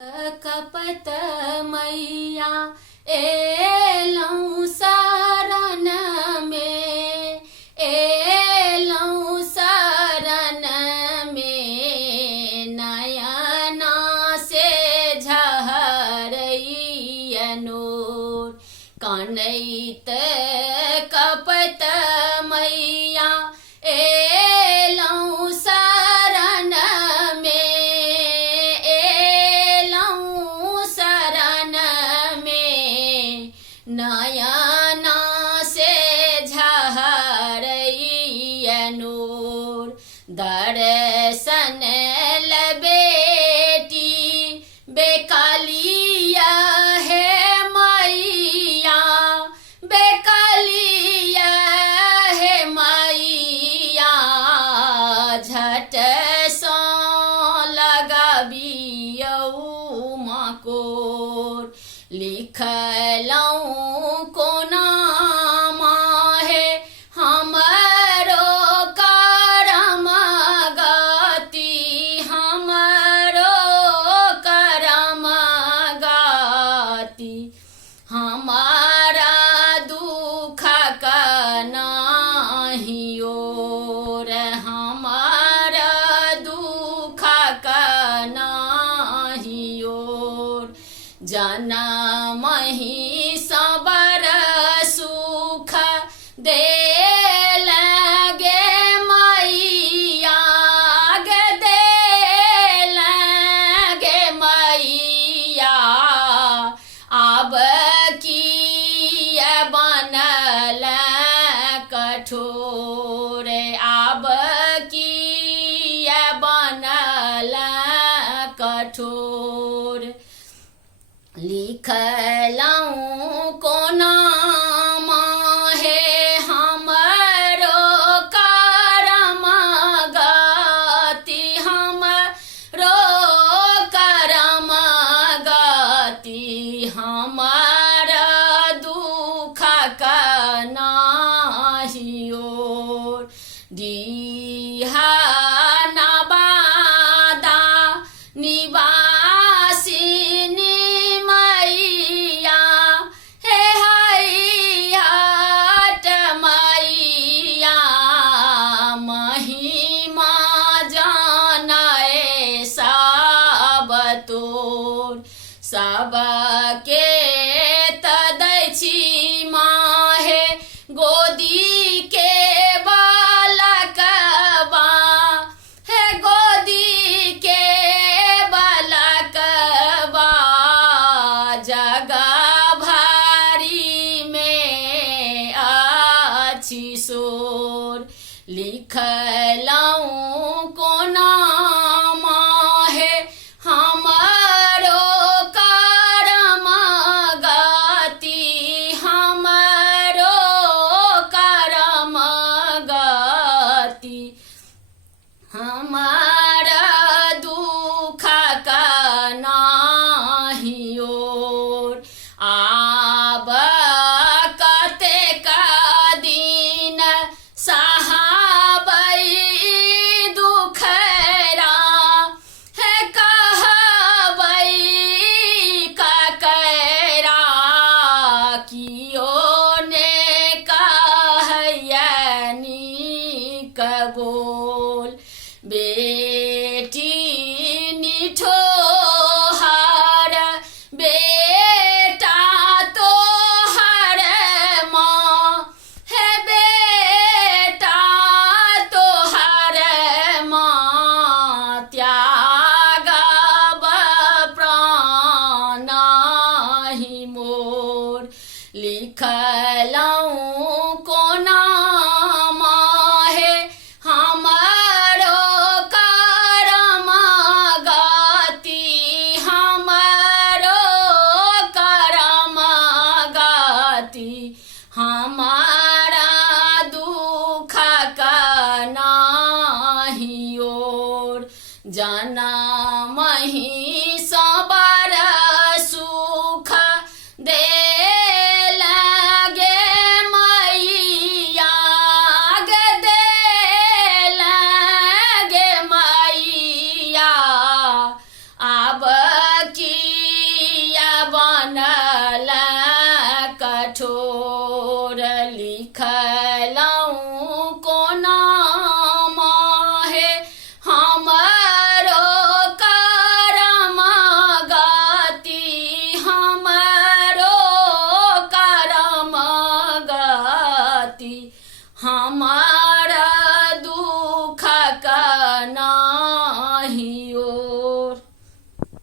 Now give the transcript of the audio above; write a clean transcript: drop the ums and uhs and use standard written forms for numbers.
कपत मैया एलौं शरण में, एलौं शरण में, नयना से झहरैया नूर। कनैत कपत मैया एलौं शरण में, एलौं शरण में, नयना से झहरैया नूर। दर्शन ल बेटी बेकलिया है मैया, बेकलिया है मैया, झट सो लगाबियौ मकोर। लिखलौं कोना माहे हमरो करम गति, हमरो करम गति, हमारा दुख नाही ओर, हमारा दुख नाही ओर। जनमहि सबर सुख दे लगे मैया, गे दे लगे मैया। अब की बनल कठोर, अब की बनल कठोर। लिखलौं कोना माहे हमरो करम गति, हमरो करम गति, हमारा दुख नाही ओर। दिहा नवादा निवासिनी मैया, हे हैयाट मैया, महिमा जानै सब तोर। सबके दै छी माहे गोदी के बालकबा, हे गोदी के बालकबा। जगह भारी में अछि शोर। लिखलौं कोना माहे हमरो करम लिखलऊँ कोना माहे हमरो करम गति हमरो करम गति हम